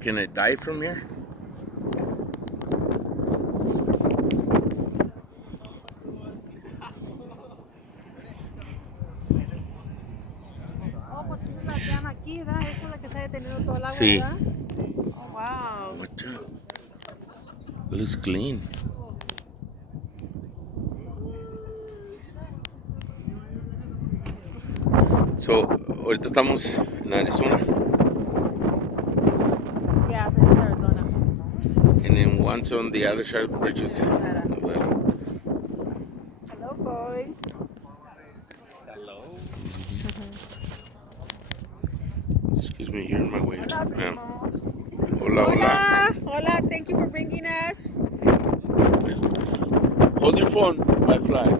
Can it die from here? Oh, pues esa es la dam aquí, ¿verdad? Esa es la que está deteniendo todo el agua, Sí. ¿verdad? Oh, wow. What the? It looks clean. So, ahorita estamos en Arizona. Yeah, this is Arizona. And then once on the other side of the bridges. Hello, boy. Hello. Excuse me, you're in my way, Hola, ma'am. primos. Hola, hola. Hola, thank you for bringing us. Hold your phone, my fly.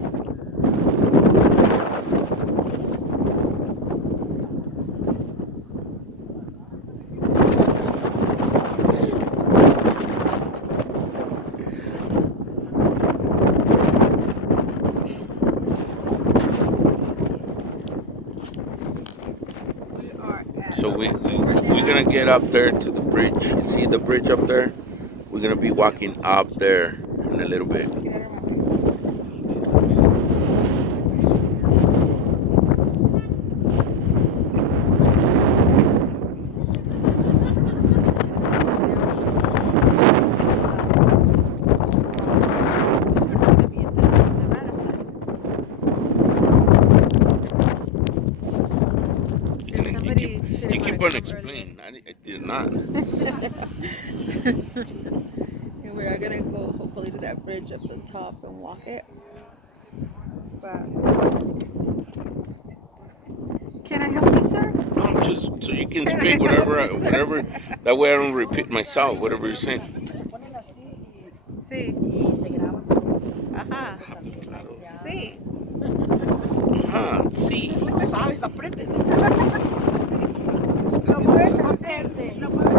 We are at So we're Hoover gonna Dam. get up there to the bridge. You see the bridge up there? We're gonna be walking up there in a little bit. You keep on explaining. I did not. And we are gonna go hopefully to that bridge up the top and walk it. But can I help you, sir? No, just so you can speak whatever. That way I don't repeat myself. Whatever you're saying. Sí. Ajá. Sí. Ajá, sí. Sabes, aprende. Lo puedes hacer. Lo puedes